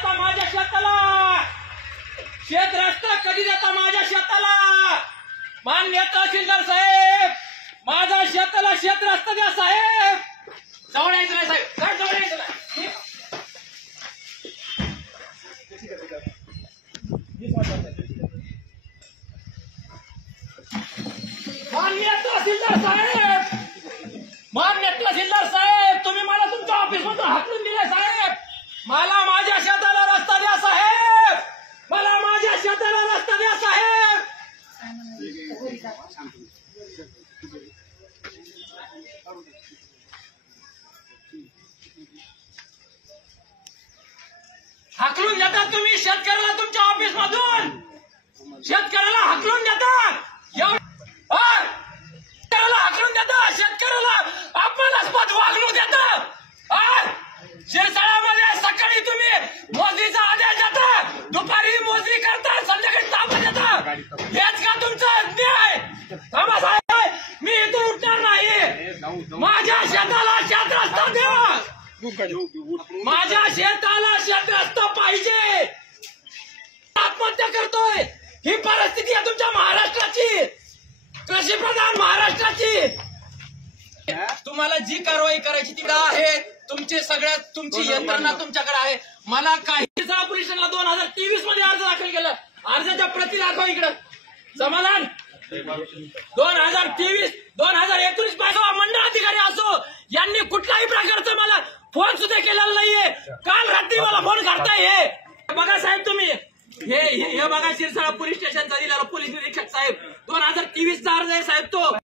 देता माझ्या शेताला? शेत रस्ता कधी देता माझ्या शेताला? मान्य तहसीलदार साहेब, माझ्या शेताला शेत रस्ता द्या साहेब. जवळ यायचं नाही साहेब, जवळ यायचं नाही. मान्य तहसीलदार साहेब, मान्य तहसीलदार साहेब, तुम्ही मला तुमच्या ऑफिस मधून हाकलून दिले साहेब. मला माझ्या शेताला रस्ता द्या साहेब, मला माझ्या शेताला रस्ता द्या साहेब. हाकलून देतात तुम्ही शेतकऱ्याला तुमच्या ऑफिस मधून, शेतकऱ्याला हाकलून देतात. शेतकऱ्याला हाकलून देतात, शेतकऱ्याला अपमानास्पद वागणूक देतात. शिरसाळ्यामध्ये सकाळी तुम्ही मोजणीचा आदेश देता, दुपारी मोजणी करता, संध्याकाळी ताबा देता. हेच का तुमचा न्याय? थांबा साहेब, मी इथून उठणार नाही. माझ्या शेताला शेत रस्ता द्या, माझ्या शेताला शेत रस्ता पाहिजे. आत्महत्या करतोय, ही परिस्थिती आहे तुमच्या महाराष्ट्राची, कृषीप्रधान महाराष्ट्राची. तुम्हाला जी कारवाई करायची ती आहे, तुमची सगळ्यात तुमची यंत्रणा तुमच्याकडे आहे. मला काही पोलीस स्टेशनला 2023 मध्ये अर्ज दाखल केला, अर्जाच्या प्रती दाखवा इकडं. समाधान 2023 2019 पासून मंडळ अधिकारी असो, यांनी कुठल्याही प्रकारचं मला फोन सुद्धा केलेला नाहीये. काल रात्री मला फोन करताय. हे बघा साहेब, तुम्ही हे बघा शिरसाळा पोलीस स्टेशनचा दिलेला पोलीस निरीक्षक साहेब, 2023 चा अर्ज आहे साहेब. तो